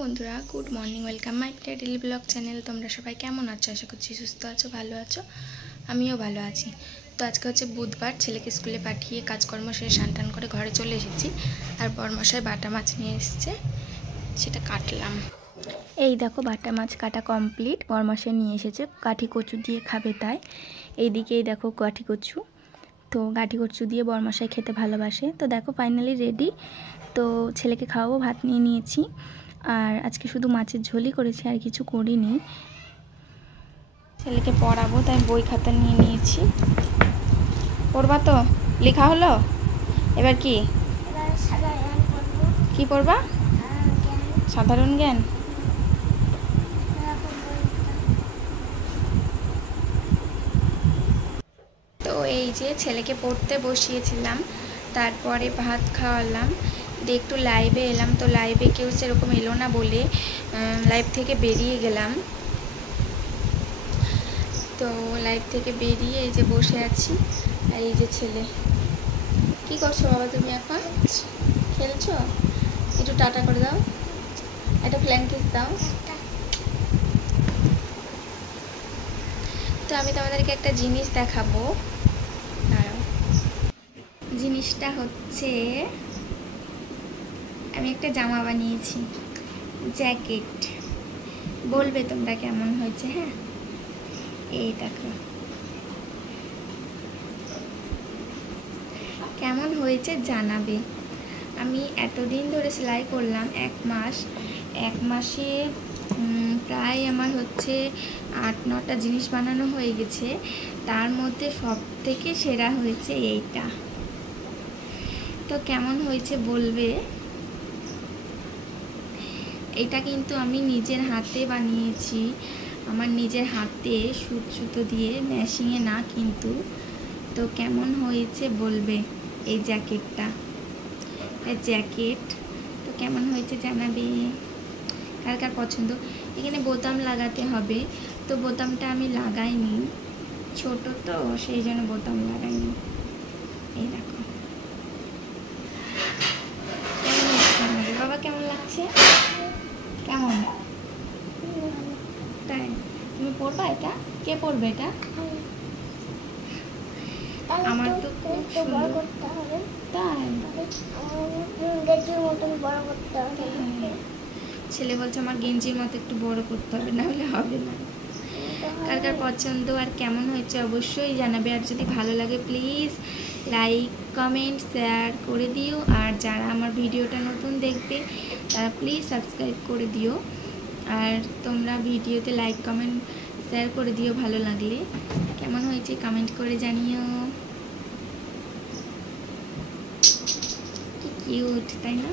বন্ধুরা good morning, welcome my daily blog channel. তোমরা সবাই কেমন আছো? আশা করছি সুস্থ আছো, ভালো আছো। আমিও ভালো আছি। তো আজকে হচ্ছে বুধবার, ছেলেকে স্কুলে পাঠিয়ে কাজকর্ম শেষে স্নান করে ঘরে চলে এসেছি। আর বরমশাই বাটা মাছ নিয়ে এসেছে, সেটা কাটলাম। এই দেখো বাটা মাছ কাটা কমপ্লিট। বরমশাই নিয়ে এসেছে, কাঠি কচু দিয়ে খাবে তাই। এইদিকেই দেখো কাঠি কচু, তো কাঠি কচু দিয়ে বরমশাই খেতে ভালোবাসে। তো দেখো ফাইনালি রেডি। তো ছেলেকে খাওয়াবো, ভাত নিয়ে নিয়েছি। আর আজকে শুধু মাছের ঝোলই করেছি, আর কিছু করিনি। ছেলেকে পড়াবো তাই বই খাতা নিয়ে নিয়েছি। পড়বা তো? লেখা হলো, এবার কি কি পড়বা? সাধারণ জ্ঞান। তো এই যে ছেলেকে পড়তে বসিয়েছিলাম, তারপরে ভাত খাওয়ালাম, দিয়ে একটু লাইভে এলাম। তো লাইভে কেউ সেরকম এলো না বলে লাইভ থেকে বেরিয়ে গেলাম। তো লাইভ থেকে বেরিয়ে এই যে বসে আছি। আর এই যে ছেলে, কি করছো বাবা তুমি? এখন খেলছো? একটু টাটা করে দাও, একটা ফ্ল্যাং কিস দাও। তো আমি তোমাদেরকে একটা জিনিস দেখাবো। জিনিসটা হচ্ছে, আমি একটা জামা বানিয়েছি, জ্যাকেট। বলবে তোমরা কেমন হয়েছে। হ্যাঁ, এই দেখো কেমন হয়েছে জানাবে। আমি এতদিন ধরে সেলাই করলাম, 1 মাস। 1 মাসে প্রায় আমার হচ্ছে 8-9টা জিনিস বানানো হয়ে গেছে। তার মধ্যে সব থেকে সেরা হয়েছে এইটা। তো কেমন হয়েছে বলবে। এটা কিন্তু আমি নিজের হাতে বানিয়েছি, আমার নিজের হাতে সুতো সুতো দিয়ে, মেশিনে না কিন্তু। তো কেমন হয়েছে বলবে এই জ্যাকেটটা, জ্যাকেট। তো কেমন হয়েছে জানাবে, কার কার পছন্দ। এখানে বোতাম লাগাতে হবে, তো বোতামটা আমি লাগাইনি, ছোট তো সেই জন্য বোতাম লাগাইনি। এই দেখো কেমন হচ্ছে জানাবে। বাবা কেমন লাগছে? কেমন? তাই তুমি পরবা এটা? কে পরবে এটা? আমার তো খুব সুন্দর করতে হবে। তাই গেঞ্জির মতন বড় করতে হবে। ছেলে বলছে আমার গেঞ্জির মতো একটু বড় করতে হবে, না হলে হবে না। কার কার পছন্দ আর কেমন হয়েছে অবশ্যই জানাবে। আর যদি ভালো লাগে প্লিজ লাইক, কমেন্ট, শেয়ার করে দিও। আর যারা আমার ভিডিওটা নতুন দেখবে তারা প্লিজ সাবস্ক্রাইব করে দিও। আর তোমরা ভিডিওতে লাইক, কমেন্ট, শেয়ার করে দিও ভালো লাগলে। কেমন হয়েছে কমেন্ট করে জানিও। কি কিউট, তাই না?